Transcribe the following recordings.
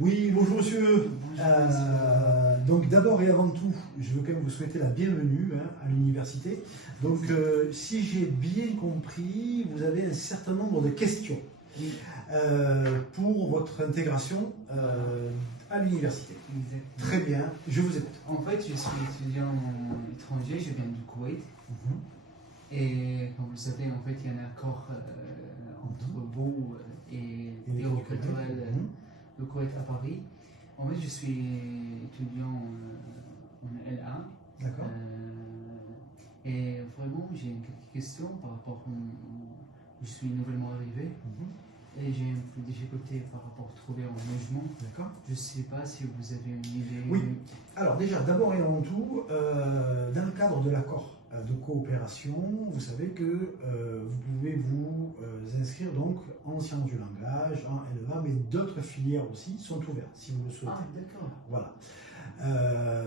Oui, bonjour monsieur. Bonjour, Donc d'abord et avant tout, je veux quand même vous souhaiter la bienvenue à l'université. Donc si j'ai bien compris, vous avez un certain nombre de questions oui, pour votre intégration à l'université. exactement. Très bien, je vous écoute. En fait, je suis étudiant étranger, je viens du Koweït. Mhm. Et comme vous le savez, en fait, il y a un accord entre vous et l'Euro culturel de Koweït à Paris. En fait, je suis étudiant en LA. D'accord. Et vraiment, j'ai quelques questions par rapport je suis nouvellement arrivé. Mhm. Et j'ai un peu de difficulté par rapport à trouver un logement. D'accord. Je ne sais pas si vous avez une idée. Oui. Alors déjà, d'abord et avant tout, dans le cadre de l'accord de coopération, vous savez que vous pouvez vous inscrire donc en sciences du langage, en LEA, mais d'autres filières aussi sont ouvertes si vous le souhaitez. Ah, d'accord. Voilà.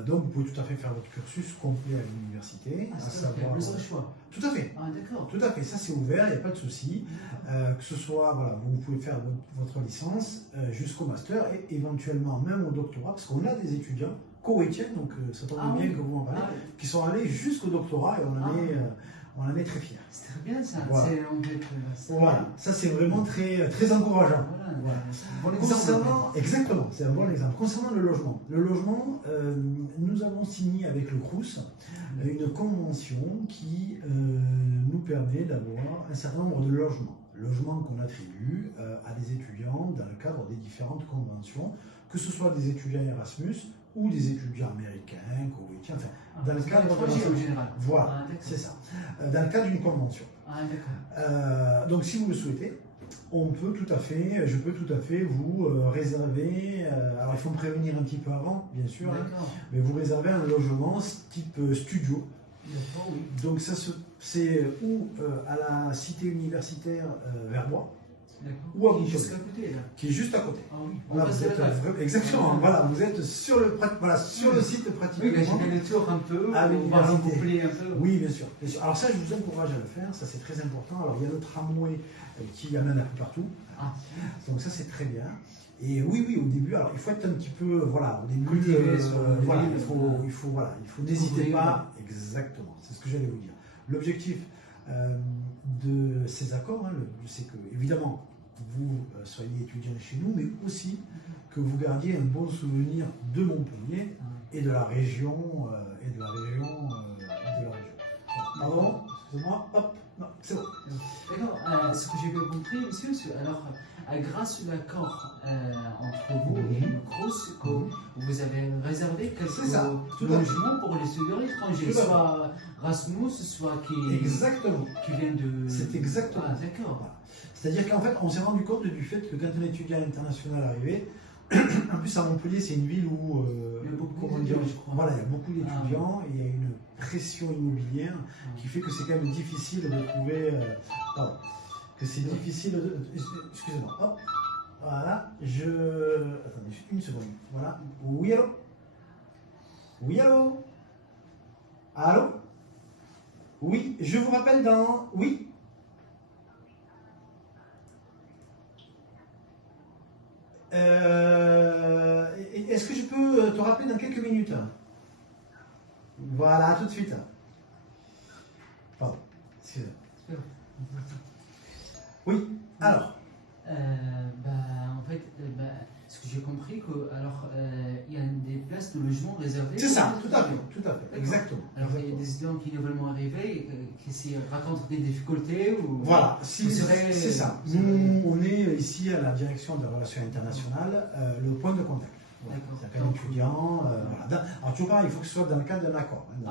Donc vous pouvez tout à fait faire votre cursus complet à l'université, Ah, à c'est vrai, savoir. plusieurs choix. Tout à fait. Ah, d'accord. Tout à fait, ça c'est ouvert, il n'y a pas de souci. Que ce soit, voilà, vous pouvez faire votre licence jusqu'au master et éventuellement même au doctorat, parce qu'on a des étudiants koweïtiens, donc ça tombe bien que vous en parlez, qui sont allés jusqu'au doctorat et on en est très fiers. C'est très bien ça. Voilà. C'est en fait. Voilà, ça c'est vraiment très, très encourageant. Voilà. C'est un bon exemple. Exactement, c'est un bon exemple. Concernant le logement, nous avons signé avec le Crous une convention qui nous permet d'avoir un certain nombre de logements qu'on attribue à des étudiants dans le cadre des différentes conventions, que ce soit des étudiants Erasmus ou des étudiants américains, koweïtiens, enfin, dans le cadre de en général. Voilà, c'est ça, dans le cadre d'une convention. Ah, d'accord. Donc si vous le souhaitez, je peux tout à fait vous réserver, alors il faut me prévenir un petit peu avant, bien sûr, mais vous réservez un logement type studio. D'accord, oui. Donc c'est ou à la cité universitaire Verbois, ou à Juste à côté là. qui est juste à côté. Ah oui. Voilà, vous êtes exactement, voilà, vous êtes sur le site pratiquement. Oui, mais j'ai fait le tour un peu, à on va l'université. recoupler un peu. Oui, bien sûr, bien sûr. Alors ça, je vous encourage à le faire, ça c'est très important. Alors il y a le tramway qui amène un peu partout, Ah, donc ça c'est très bien. Et oui, au début, alors il faut être un petit peu, voilà, au début, Cultivé sur le voilà, ville, il faut n'hésitez pas, exactement, c'est ce que j'allais vous dire. L'objectif de ces accords, c'est que, évidemment, vous soyez étudiant chez nous, mais aussi que vous gardiez un bon souvenir de Montpellier et de la région, Pardon, excusez-moi, hop, non, c'est bon. d'accord. Ce que j'ai bien compris, monsieur, alors, grâce à l'accord entre vous et le Crous, que vous avez réservé quelques logements pour les étudiants étrangers, soit Rasmus, soit qui vient de. C'est exactement. Ah, d'accord. Voilà. C'est-à-dire qu'en fait, on s'est rendu compte du fait que quand un étudiant international arrivait, en plus à Montpellier, c'est une ville où il y a beaucoup comment d'étudiants, dire, je crois. voilà, il y a beaucoup d'étudiants et il y a une pression immobilière qui fait que c'est quand même difficile de trouver. Pardon. Que c'est difficile de. Excusez-moi. Hop. Voilà. Attendez, une seconde. Voilà. Oui, allô? Oui, allô? Allô? Oui, je vous rappelle dans. Oui? Est-ce que je peux te rappeler dans quelques minutes? Voilà, à tout de suite. Pardon, excusez-moi. Oui, alors. En fait, ce que j'ai compris, il y a des places de logement réservées. C'est ça, tout à fait, exactement. Alors il y a des étudiants qui nouvellement arrivés, qui racontent des difficultés ou. Voilà, c'est ça. Nous, on est ici à la direction des relations internationales, le point de contact. C'est un étudiant. Voilà. Alors toujours pareil, il faut que ce soit dans le cadre d'un accord, de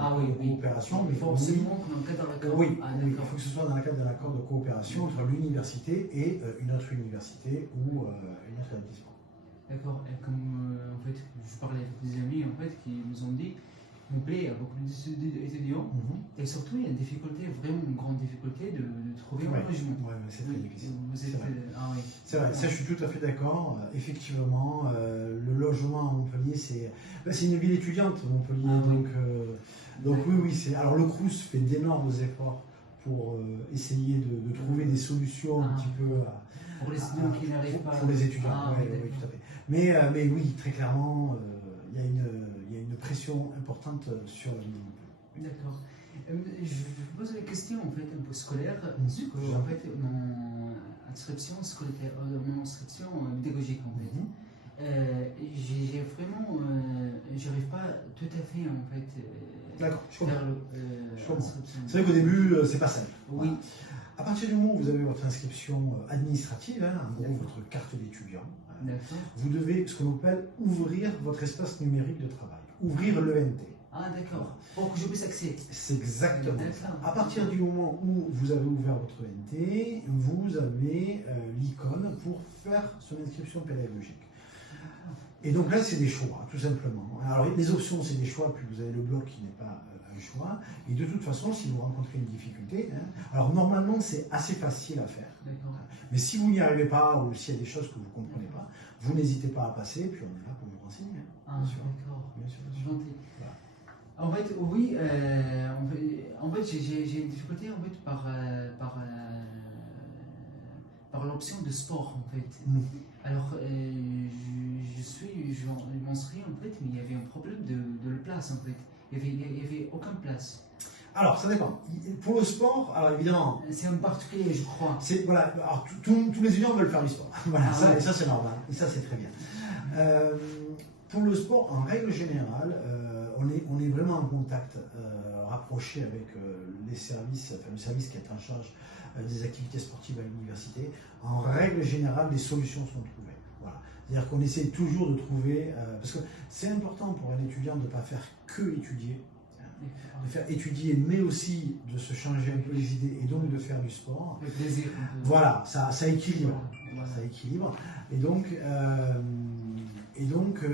coopération. Mais forcément dans le cadre d'un accord. Oui, il faut que ce soit dans le cadre d'un accord de coopération entre l'université et une autre université ou une autre établissement. D'accord. Et comme en fait, je parlais avec des amis en fait qui nous ont dit, Montpellier, il y a beaucoup d'étudiants et surtout il y a une difficulté, vraiment une grande difficulté de trouver un logement. Oui, c'est très difficile. C'est vrai. Ça je suis tout à fait d'accord. Effectivement, le logement à Montpellier, c'est une ville étudiante, Montpellier. Donc oui, alors le Crous fait d'énormes efforts pour essayer de trouver des solutions un petit peu Pour les étudiants qui n'arrivent pas. Pour les étudiants, oui, oui, tout à fait. Mais oui, très clairement, il y a une pression importante sur le niveau. D'accord. Je vous pose une question en fait un peu scolaire. Parce que en fait, mon inscription scolaire, mon inscription pédagogique en fait, j'ai vraiment, j'arrive pas tout à fait en fait. D'accord, je comprends. L'inscription. C'est vrai qu'au début, c'est pas simple. Oui. Voilà. À partir du moment où vous avez votre inscription administrative, hein, en gros votre carte d'étudiant, vous devez ce qu'on appelle ouvrir votre espace numérique de travail, ouvrir l'ENT. Ah d'accord, pour que je puisse accéder. C'est exactement ça. À partir du moment où vous avez ouvert votre ENT, vous avez l'icône pour faire son inscription pédagogique. Et donc là, c'est des choix, tout simplement. Alors les options, c'est des choix, puis vous avez le bloc qui n'est pas un choix. Et de toute façon, si vous rencontrez une difficulté, hein, alors normalement, c'est assez facile à faire. Mais si vous n'y arrivez pas, ou s'il y a des choses que vous ne comprenez pas, vous n'hésitez pas à passer, puis on est là pour vous renseigner. Ah, d'accord. Bien sûr. Gentil. Voilà. En fait, oui, en fait j'ai une difficulté en fait, par l'option de sport en fait. Alors, je m'inscris en fait, mais il y avait un problème de place en fait. Il n'y avait aucune place. Alors, ça dépend. Pour le sport, alors évidemment. C'est en particulier, je crois. Voilà, alors, tous les étudiants veulent faire du sport. Voilà, ouais. Et ça c'est normal. Et ça c'est très bien. Pour le sport, en règle générale, on est vraiment en contact rapproché avec les services, enfin, le service qui est en charge des activités sportives à l'université. En règle générale, les solutions sont trouvées. Voilà. C'est-à-dire qu'on essaie toujours de trouver, parce que c'est important pour un étudiant de ne pas faire que étudier, de faire étudier, mais aussi de se changer un peu les idées et donc de faire du sport. Le plaisir. Voilà, ça équilibre. Voilà. Ça équilibre. Et donc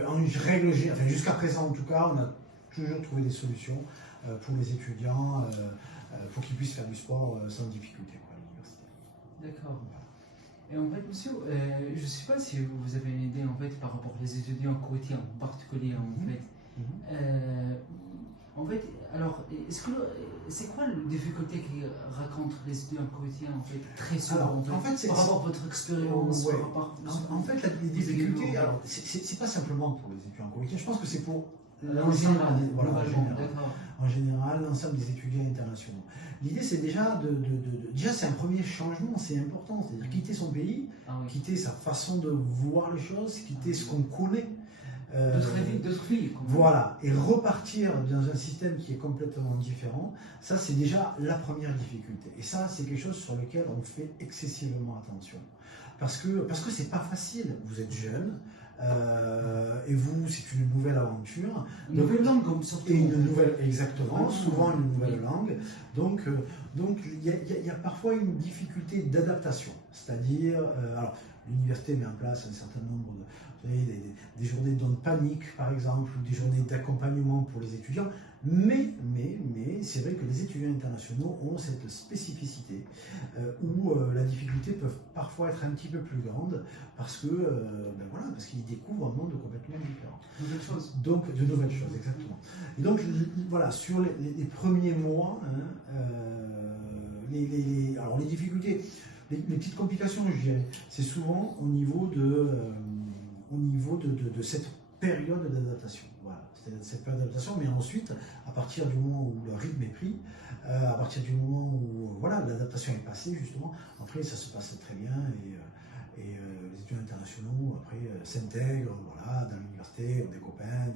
en règle générale, enfin, jusqu'à présent en tout cas, on a toujours trouvé des solutions pour les étudiants, pour qu'ils puissent faire du sport sans difficulté à l'université. D'accord. Et en fait, monsieur, je ne sais pas si vous avez une idée en fait par rapport aux étudiants koweïtiens en particulier en fait. En fait, alors, c'est quoi la difficulté qu'ils racontent les étudiants koweïtiens en fait très souvent en fait, par rapport à votre expérience, ouais. par rapport en fait, les difficultés, alors c'est pas simplement pour les étudiants koweïtiens, je pense que c'est pour en général, en général, l'ensemble des étudiants internationaux. L'idée, c'est déjà déjà, c'est un premier changement, c'est important, c'est-à-dire quitter son pays, quitter sa façon de voir les choses, quitter ce qu'on connaît. D'autres vies. Voilà, et repartir dans un système qui est complètement différent, ça c'est déjà la première difficulté. Et ça, c'est quelque chose sur lequel on fait excessivement attention. Parce que c'est pas facile, vous êtes jeune, et vous, c'est une nouvelle aventure. Une nouvelle langue, surtout. Exactement, souvent une nouvelle langue. Donc il y a parfois une difficulté d'adaptation. C'est-à-dire, alors, l'université met en place un certain nombre des journées de panique, par exemple, ou des journées d'accompagnement pour les étudiants. Mais c'est vrai que les étudiants internationaux ont cette spécificité où la difficulté peut parfois être un petit peu plus grande parce qu'ils découvrent un monde complètement différent. Nouvelles choses. Donc, de nouvelles choses, exactement. Et donc, voilà, sur les premiers mois, alors les difficultés, les petites complications, je dirais, c'est souvent au niveau de cette période d'adaptation. Voilà, c'est cette période d'adaptation, mais ensuite, à partir du moment où le rythme est pris, à partir du moment où l'adaptation est passée, justement, après ça se passe très bien et les étudiants internationaux après s'intègrent dans l'université, ont des copains,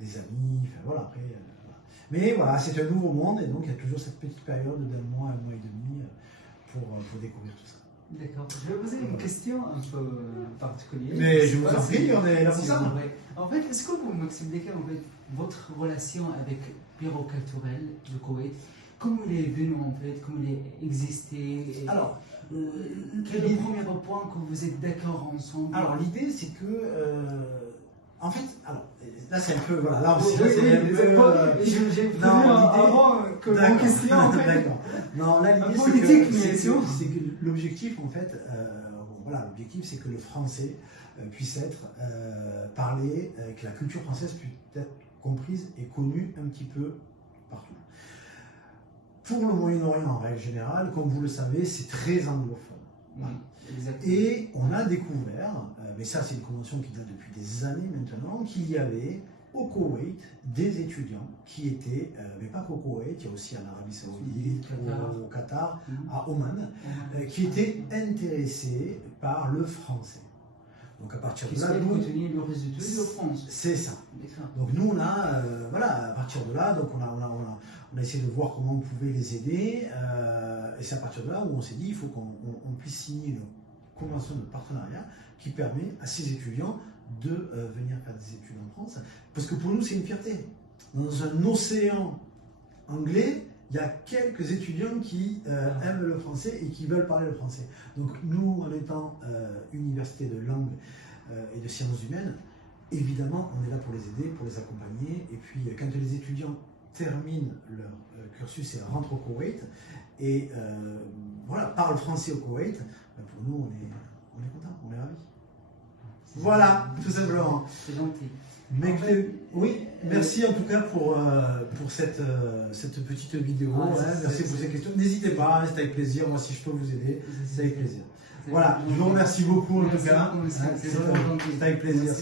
des amis, enfin, voilà, après. Mais voilà, c'est un nouveau monde et donc il y a toujours cette petite période d'un mois et demi pour découvrir tout ça. D'accord. Je vais poser une question un peu particulière. Mais je vous en prie, on est là pour ça. En fait, est-ce que vous m'expliquez en fait votre relation avec Bureau culturel de Koweït? Comment il est venu en fait? Comment il est existé? Alors, quel est le premier point que vous êtes d'accord ensemble? Alors, l'idée, c'est que. En fait, alors, là, c'est un peu. Voilà, là aussi, c'est un peu. J'ai prévu avant que vos questions, en fait. D'accord. Non, là, l'idée, c'est que l'objectif, en fait, l'objectif, c'est que le français puisse être parlé, que la culture française puisse être comprise et connue un petit peu partout. Pour le Moyen-Orient, en règle générale, comme vous le savez, c'est très anglophone. Voilà. Exactement. Et on a découvert, mais ça c'est une convention qui date depuis des années maintenant, qu'il y avait au Koweït des étudiants qui étaient, mais pas qu'au Koweït, il y a aussi en Arabie Saoudite, au Qatar, à Oman, qui étaient intéressés par le français. Donc à partir de là, nous retenir le résultat de France. C'est ça. Donc nous on a, voilà, à partir de là, donc on a essayé de voir comment on pouvait les aider, et c'est à partir de là où on s'est dit il faut qu'on puisse signer une convention de partenariat qui permet à ces étudiants de venir faire des études en France, parce que pour nous c'est une fierté. Dans un océan anglais, il y a quelques étudiants qui aiment le français et qui veulent parler le français. Donc nous, en étant université de langue et de sciences humaines, évidemment on est là pour les aider, pour les accompagner, et puis quand les étudiants terminent leur cursus et rentrent au Koweït, et voilà, parlent français au Koweït, ben pour nous on est content, on est ravis. Voilà, tout simplement. C'est gentil. Mais oui, merci en tout cas pour cette petite vidéo. Merci pour ces questions. N'hésitez pas, c'est avec plaisir. Moi, si je peux vous aider, c'est avec plaisir. Voilà, je vous remercie beaucoup en tout cas. C'est avec plaisir.